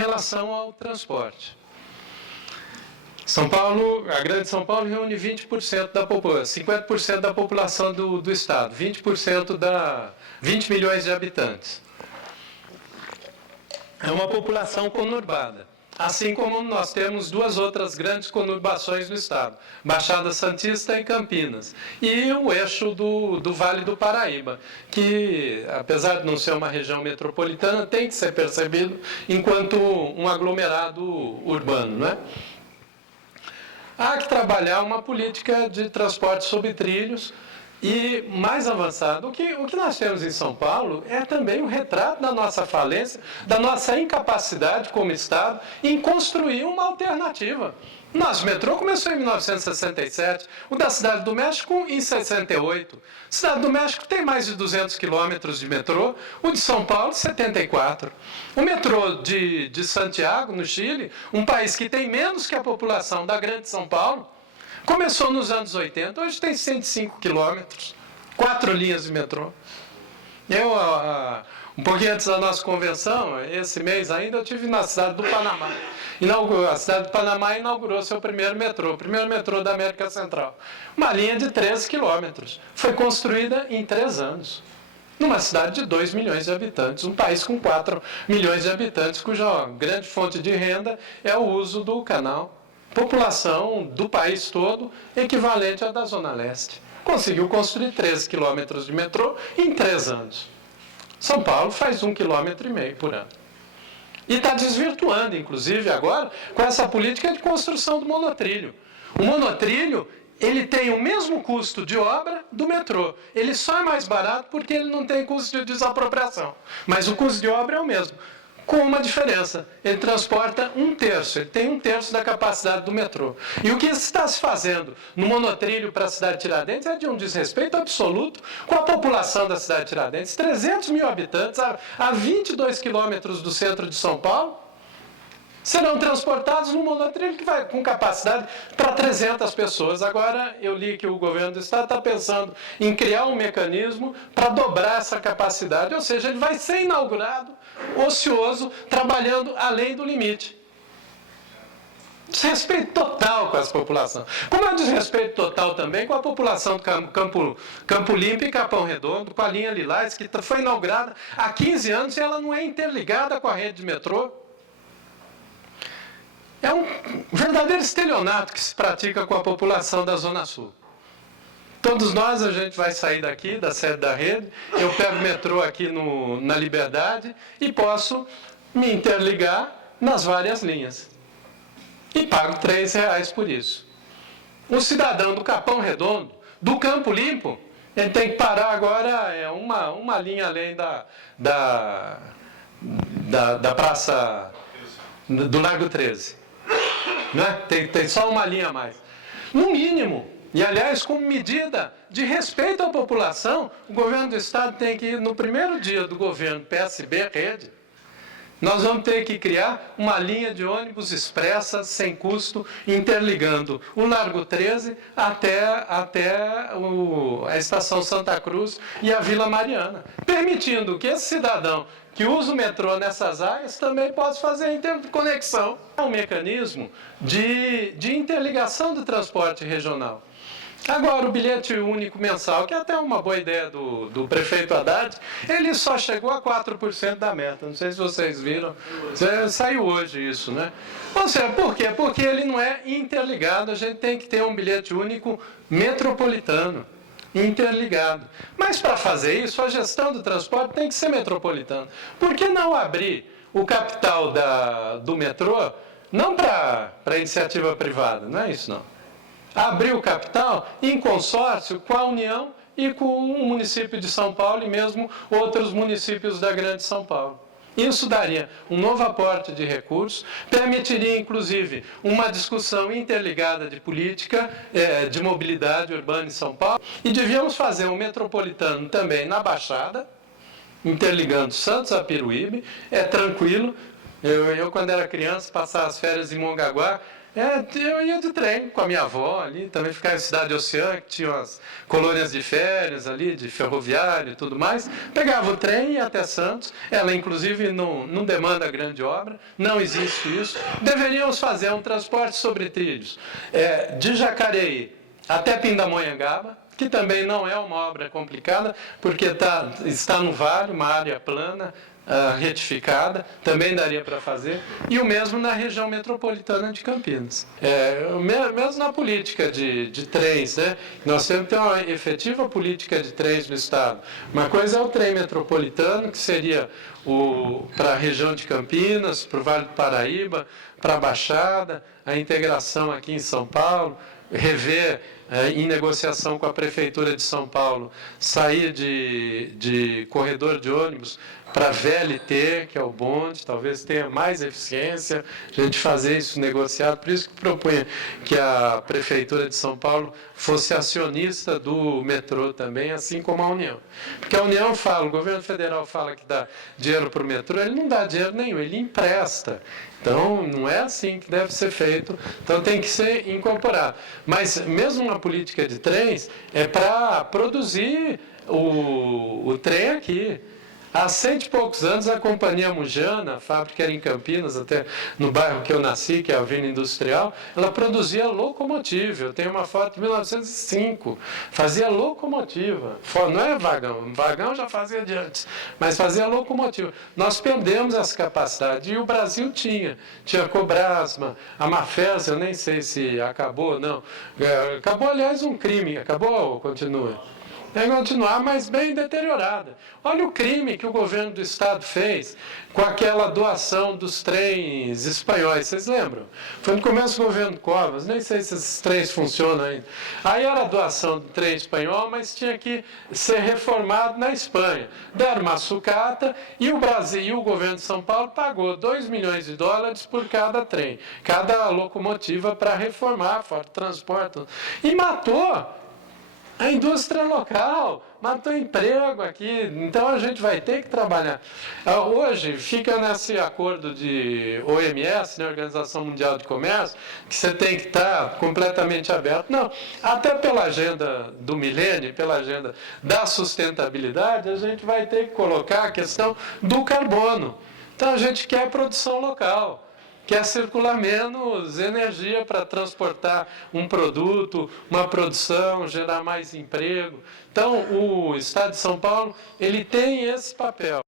relação ao transporte. São Paulo, a Grande São Paulo reúne 20% da população, 50% da população do estado, 20% 20 milhões de habitantes. É uma população conurbada, assim como nós temos duas outras grandes conurbações no estado, Baixada Santista e Campinas, e o eixo do Vale do Paraíba, que, apesar de não ser uma região metropolitana, tem que ser percebido enquanto um aglomerado urbano, não é? Há que trabalhar uma política de transporte sobre trilhos e mais avançado. O que nós temos em São Paulo é também um retrato da nossa falência, da nossa incapacidade como Estado em construir uma alternativa. O nosso metrô começou em 1967, o da Cidade do México em 68. A Cidade do México tem mais de 200 quilômetros de metrô, o de São Paulo, 74. O metrô de Santiago, no Chile, um país que tem menos que a população da Grande São Paulo, começou nos anos 80, hoje tem 105 quilômetros, 4 linhas de metrô. Um pouquinho antes da nossa convenção, esse mês ainda, eu estive na cidade do Panamá. A cidade do Panamá inaugurou seu primeiro metrô, o primeiro metrô da América Central. Uma linha de 13 quilômetros. Foi construída em 3 anos. Numa cidade de 2 milhões de habitantes, um país com 4 milhões de habitantes, cuja grande fonte de renda é o uso do canal. População do país todo equivalente à da Zona Leste. Conseguiu construir 13 quilômetros de metrô em 3 anos. São Paulo faz 1,5 km por ano. E está desvirtuando, inclusive, agora, com essa política de construção do monotrilho. O monotrilho, ele tem o mesmo custo de obra do metrô. Ele só é mais barato porque ele não tem custo de desapropriação. Mas o custo de obra é o mesmo. Com uma diferença, ele transporta 1/3, ele tem 1/3 da capacidade do metrô. E o que está se fazendo no monotrilho para a cidade de Tiradentes é de um desrespeito absoluto com a população da cidade de Tiradentes. 300 mil habitantes, a 22 quilômetros do centro de São Paulo, serão transportados num monotrilho que vai com capacidade para 300 pessoas. Agora, eu li que o governo do estado está pensando em criar um mecanismo para dobrar essa capacidade, ou seja, ele vai ser inaugurado ocioso, trabalhando além do limite. Desrespeito total com essa população. Como é um desrespeito total também com a população do Campo Limpo e Capão Redondo, com a linha Lilás, que foi inaugurada há 15 anos e ela não é interligada com a rede de metrô. É um verdadeiro estelionato que se pratica com a população da Zona Sul. Todos nós, a gente vai sair daqui, da sede da rede, eu pego o metrô aqui na Liberdade e posso me interligar nas várias linhas. E pago R$3 por isso. O cidadão do Capão Redondo, do Campo Limpo, ele tem que parar agora uma linha além da praça do Largo 13. Né? Tem só uma linha a mais. No mínimo, e aliás, como medida de respeito à população, o governo do estado tem que, no primeiro dia do governo PSB-Rede, nós vamos ter que criar uma linha de ônibus expressa, sem custo, interligando o Largo 13 até a Estação Santa Cruz e a Vila Mariana, permitindo que esse cidadão que usa o metrô nessas áreas também possa fazer a interconexão. É um mecanismo de interligação do transporte regional. Agora, o bilhete único mensal, que é até uma boa ideia do prefeito Haddad, ele só chegou a 4% da meta. Não sei se vocês viram. Saiu hoje isso, né? Ou seja, por quê? Porque ele não é interligado. A gente tem que ter um bilhete único metropolitano, interligado. Mas, para fazer isso, a gestão do transporte tem que ser metropolitana. Por que não abrir o capital do metrô, não para iniciativa privada? Não é isso, não. Abrir o capital em consórcio com a União e com o município de São Paulo e mesmo outros municípios da Grande São Paulo. Isso daria um novo aporte de recursos, permitiria, inclusive, uma discussão interligada de política de mobilidade urbana em São Paulo. E devíamos fazer um metropolitano também na Baixada, interligando Santos a Peruíbe, é tranquilo. Eu, quando era criança, passava as férias em Mongaguá, Eu ia de trem com a minha avó ali, também ficava em Cidade Oceânica, que tinha umas colônias de férias ali, de ferroviário e tudo mais. Pegava o trem e ia até Santos. Ela, inclusive, não demanda grande obra, não existe isso. Deveríamos fazer um transporte sobre trilhos de Jacareí até Pindamonhangaba, que também não é uma obra complicada, porque está no vale, uma área plana, retificada, também daria para fazer, e o mesmo na região metropolitana de Campinas. Mesmo na política de trens, né? Nós temos que ter uma efetiva política de trens no Estado. Uma coisa é o trem metropolitano, que seria para a região de Campinas, para o Vale do Paraíba, para a Baixada, a integração aqui em São Paulo, rever, em negociação com a Prefeitura de São Paulo, sair de corredor de ônibus para VLT, que é o bonde, talvez tenha mais eficiência, a gente fazer isso negociado, por isso que propunha que a Prefeitura de São Paulo fosse acionista do metrô também, assim como a União. Porque a União fala, o governo federal fala que dá dinheiro para o metrô, ele não dá dinheiro nenhum, ele empresta. Então, não é assim que deve ser feito, então tem que ser incorporado. Mas, mesmo na política de trens, é para produzir o trem aqui. Há 100 e poucos anos, a Companhia Mujana, a fábrica era em Campinas, até no bairro que eu nasci, que é a Avenida Industrial, ela produzia locomotiva. Eu tenho uma foto de 1905, fazia locomotiva. Não é vagão, vagão já fazia de antes, mas fazia locomotiva. Nós perdemos essa capacidade, e o Brasil tinha Cobrasma, a Mafesa, eu nem sei se acabou, não. Acabou, aliás, um crime, acabou ou continua? Vai continuar, mas bem deteriorada. Olha o crime que o governo do Estado fez com aquela doação dos trens espanhóis, vocês lembram? Foi no começo do governo Covas, nem sei se esses trens funcionam ainda. Aí era a doação do trem espanhol, mas tinha que ser reformado na Espanha. Deram uma sucata e o Brasil e o governo de São Paulo pagou 2 milhões de dólares por cada trem, cada locomotiva para reformar, fora transporte. E matou a indústria local, matou emprego aqui, então a gente vai ter que trabalhar. Hoje fica nesse acordo de OMS, né, Organização Mundial de Comércio, que você tem que estar completamente aberto. Não, até pela agenda do milênio, pela agenda da sustentabilidade, a gente vai ter que colocar a questão do carbono. Então a gente quer produção local. Quer circular menos energia para transportar um produto, uma produção, gerar mais emprego. Então, o Estado de São Paulo, ele tem esse papel.